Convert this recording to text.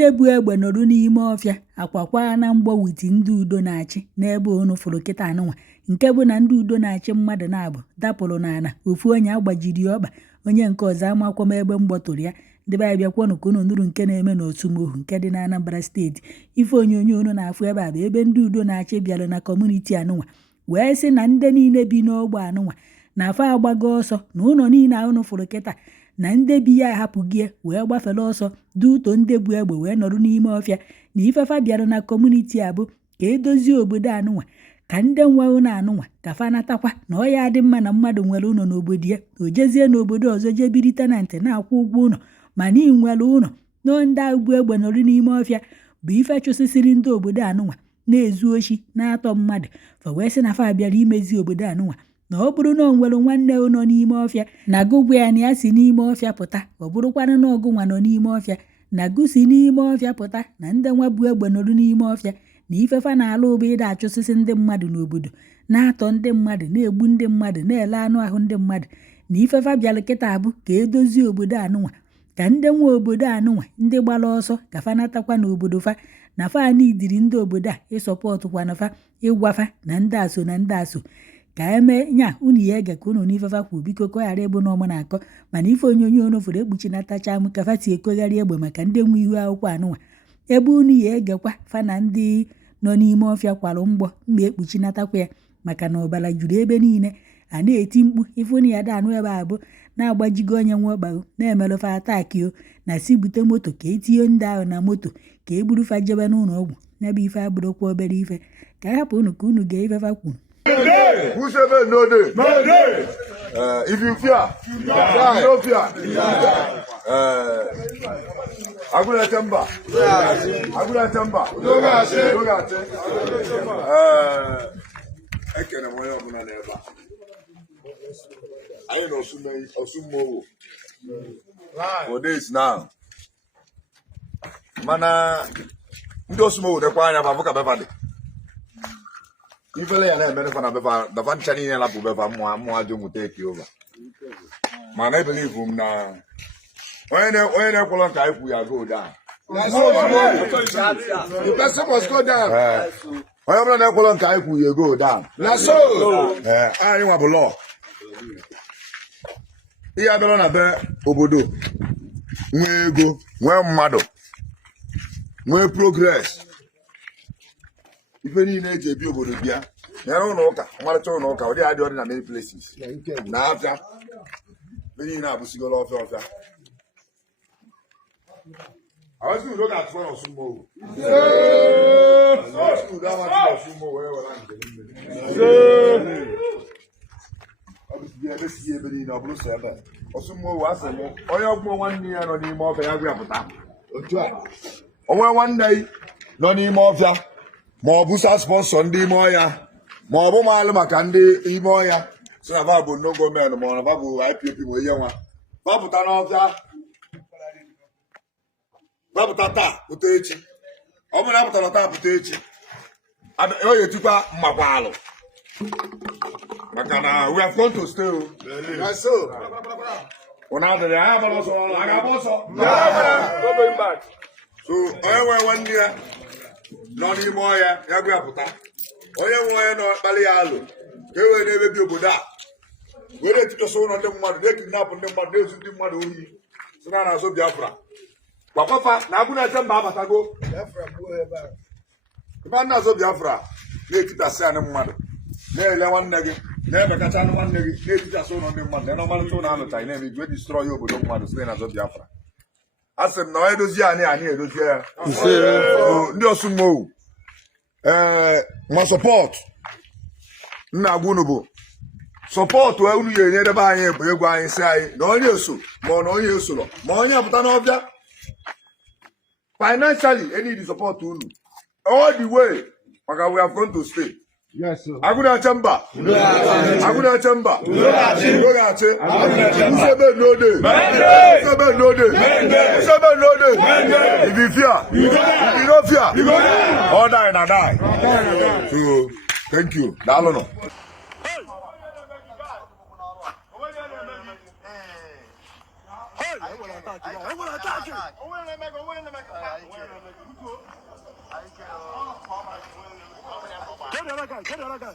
ndị bụ egbe nọrụ n'ime ọfịa akwakwa na mgbọ witi ndị udo na-achị n'ebe unu fụrụ kịta anụnwa nke bụ na ndị udo na-achị mmadụ na-abụ dapụrụ n'ala ofu onye agbajiri ọkpa onye nke ọzọ amakwam ebe mgbọtụrụ ya ndị be bịakwanụ ka unu nụrụ nke na-eme n'Orsumoghu nke dị na Anambra steeti ife onyonyo unu na-afụ ebe a bụ ebe ndị udo na-achị bịara na kọmuniti anụnwa wee sị na ndị niile bi n'ogbe anụnwa na afa agbago ọsọ na ụlọ niile unu fụrụ kịta na ndị bi ya ahapụghị wee gbafere ọsọ duto ndị bụ egbe wee nọrụ n'ime ọfịa na ifefa bịara na kọmuniti a bụ ka edozie obodo anụnwa ka ndị nwe ụlọ anụnwa ka fa natakwa na ọ ya dị mma na mmadụ nwere ụlọ n'obodo ya o jezie n'obodo ọzọ jee biri tenantị na-akwụ ụgwọ ụlọ mana ị nwere ụlọ na ndị bụ egbe nọrụ n'ime ọfịa bụ ife chụsịsịrị ndị obodo anụnwa na-ezu oshi na-atọ mmadụ fa wee sị na fa bịara imezi obodo anụnwa na ọ bụrụ na ọ nwere nwanne nọ n'ime ọfịa na gụgwa ya na ya si n'ime ọfịa pụta ọ bụrụkwana na ọgụnwa nọ n'ime ọfịa na gụsi n'ime ọfịa pụta na ndị nwa bụ egbe nọrụ n'ime ọfịa na ifefa na-ala ụba ịda achụsịsị ndị mmadụ n'obodo na-atọ ndị mmadụ na-egbu ndị mmadụ na-ele anụ ahụ ndị mmadụ na ifefa bịara kịta abụ ka edozie obodo anụnwa ka ndị nwe obodo anụnwa ndị gbara ọsọ ka fa natakwa n'obodo fa na fa nidiri ndị obodo a ịsọpọtụkwana fa ịgwafa na ndị aso na ndị aso ka eme nya unu ya ege ka unu n'ifefa kwuo biko ka ọ ghara ịbụ na ọma na-akọ mana ife onyonyo unu fụrụ ekpuchinatacha m ka fa si ekogharị egbe maka ndị nwe ihu akwụkwọ anụnwa ebe unu ya egekwa fa na ndị nọ n'ime ọfịa kwarụ mgbọ mma ekpuchinatakwa ya maka na ọbara juru ebe niile a na-eti mkpu ife unu ya danụ ebe abụ na-agbajigo onye nwe ọgbago na-emelụfa ataki o na si bute moto ka etinye ndị ahụ na moto ka e buru fa jebe n'ụlọ ọgwụ nyebe ife abụrụkwa obere ife ka a hapụ unu ka unu gee ifefa kwuru. Who said no day? No day. If you fear, you don't fear. Aguna Temba. Aguna Temba. Udogachi. Ekene moyo muna neba. I know Orsumoghu. For this now. Mana ndị Orsumoghu dekwa anya bavuka bevade. Ifele ya na-eme fa na beva da van chani na lapu beva mo ajo mu take over. Man, I believe na when they call on Kaifu ya go down. The person must go down. When they call on Kaifu you go down. Na so. I want law. Iya dolo na be obodo. Nwe ego, nwe mmadu. Nwe progress. Ife niile eji ebi obodo bịa nyere ụlọ ụka mmarịta ụlọ ụka ụdị adị ọdị na many places na afịa ife niile abụsigolo ọfịa awasị udo ga-atụ n'Orsumoghu udo amatụ n'Orsumoghu wee were ebe si ebe niile ọ bụrụ so ebe Orsumoghu asị m onye ọgbụgbọ nwanne ya nọ n'ime ọfịa ya gwa pụta onwe nwanne nọ n'ime ọfịa ma ọ bụ sa sponsor ndị ime ọya ma ọ bụ maalụ maka ndị ime ọya si na va bụ no gọọmenti ma ọ na va bụ IPP ma ihe nwa vapụta n'ọfịa vapụta taa pụta echi ọ bụrụ na apụtara taa pụta echi o yetikwa mmakwa alụ maka na we have gone to stay ụna adịrị anya gbara ọsọ a ga-agba ọsọ so onye nwe nwanne ya nọ n'ime ọhịa ya bịa pụta onye nwe onye nọ kpali ya alụ ka e wee na-emebi obodo a wee na-etikọsị ụlọ ndị mmadụ na-ekidnapụ ndị mmadụ na-ezu ndị mmadụ ohi si na na-azụ Biafra gwakwafa na Aguna Temba abatago ebe a na-azụ Biafra na-etitasị anị mmadụ na-ele nwanne gị na-emekacha anụ nwanne gị na-etitasị ụlọ ndị mmadụ na ọmalịcha ụlọ anụchaghị na-emebi wee distrọọ ya obodo mmadụ site na azụ Biafra a sị m na onye dozie anyị edozie ya ndị Orsumoghu ma sọpọtụ nna agwa unu bụ sọpọtụ unu ya enyedebe anyị bụ egwu anyị si anyị na onye eso ma na onye esoro ma onye apụta n'ọbịa financially any the support unu all the way maka we have gone to stay. Yes, sir. Aguna Temba. Aguna Temba. Udogachi. Usebe no day. Usebe no day. Usebe no day. If you fear, if you don't fear, all die and die. So, thank you. Dalono. I will attack you. the other guy. Get the other guy.